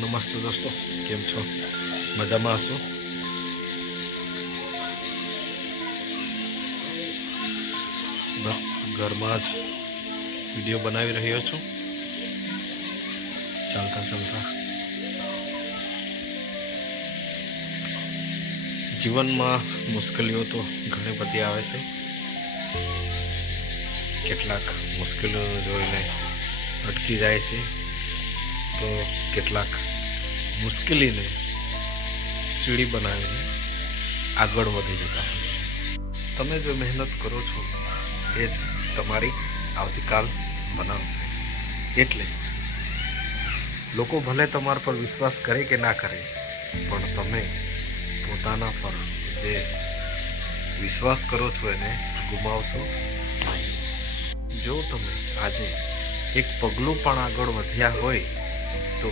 નમસ્તે દોસ્તો, કેમ છો? મજામાં હશો? બસ ઘરમાં જ વિડીયો બનાવી રહ્યો છું, ચાલતા ચાલતા. જીવનમાં મુશ્કેલીઓ તો ઘણી બધી આવે છે. કેટલાક મુશ્કેલીઓ જોઈને અટકી જાય છે, તો કેટલાક મુશ્કેલીને સીડી બનાવીને આગળ વધી જતા હોય છે. તમે જો મહેનત કરો છો એ જ તમારી આવતીકાલ બનાવશે. એટલે લોકો ભલે તમારા પર વિશ્વાસ કરે કે ના કરે, પણ તમે પોતાના પર જે વિશ્વાસ કરો છો એને ગુમાવશો નહીં. જો તમે આજે એક પગલું પણ આગળ વધ્યા હોય તો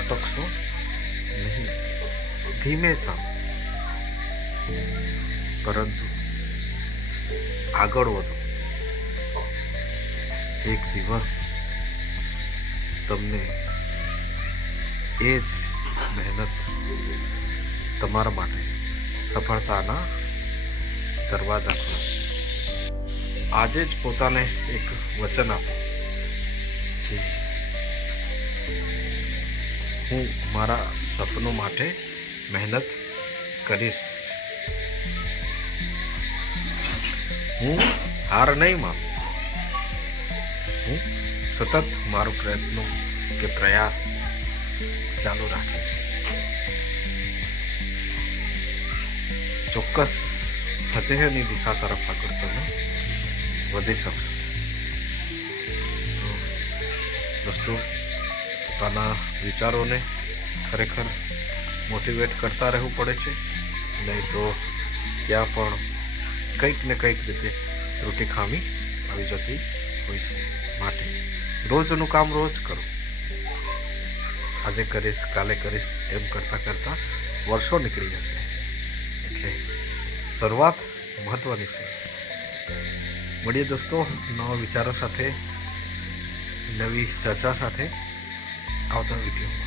અટકશો નહીં. ધીમે ચાલો, પરંતુ આગળ વધો. એક દિવસ તમને એ જ મહેનત તમારા માટે સફળતાના દરવાજા ખોલશે. આજે જ પોતાને એક વચન આપો કે હું મારા સપનું માટે મહેનત કરીશ. હું હાર નહીં માનું. હું સતત મારો પ્રયત્નો કે પ્રયાસ ચાલુ રાખીશ. ચોક્કસ ફતેહની દિશા તરફ આગળ તમે વધી શકશો. તો દોસ્તો, પોતાના વિચારોને ખરેખર મોટિવેટ કરતા રહેવું પડે છે, નહીં તો ત્યાં પણ કંઈક ને કંઈક રીતે ત્રુટિ ખામી આવી જતી હોય છે. માટે રોજનું કામ રોજ કરો. આજે કરીશ, કાલે કરીશ એમ કરતાં કરતાં વર્ષો નીકળી જશે. એટલે શરૂઆત મહત્ત્વની છે. મળીએ દોસ્તો નવા વિચારો સાથે, નવી ચર્ચા સાથે આવતા વિડીયોમાં.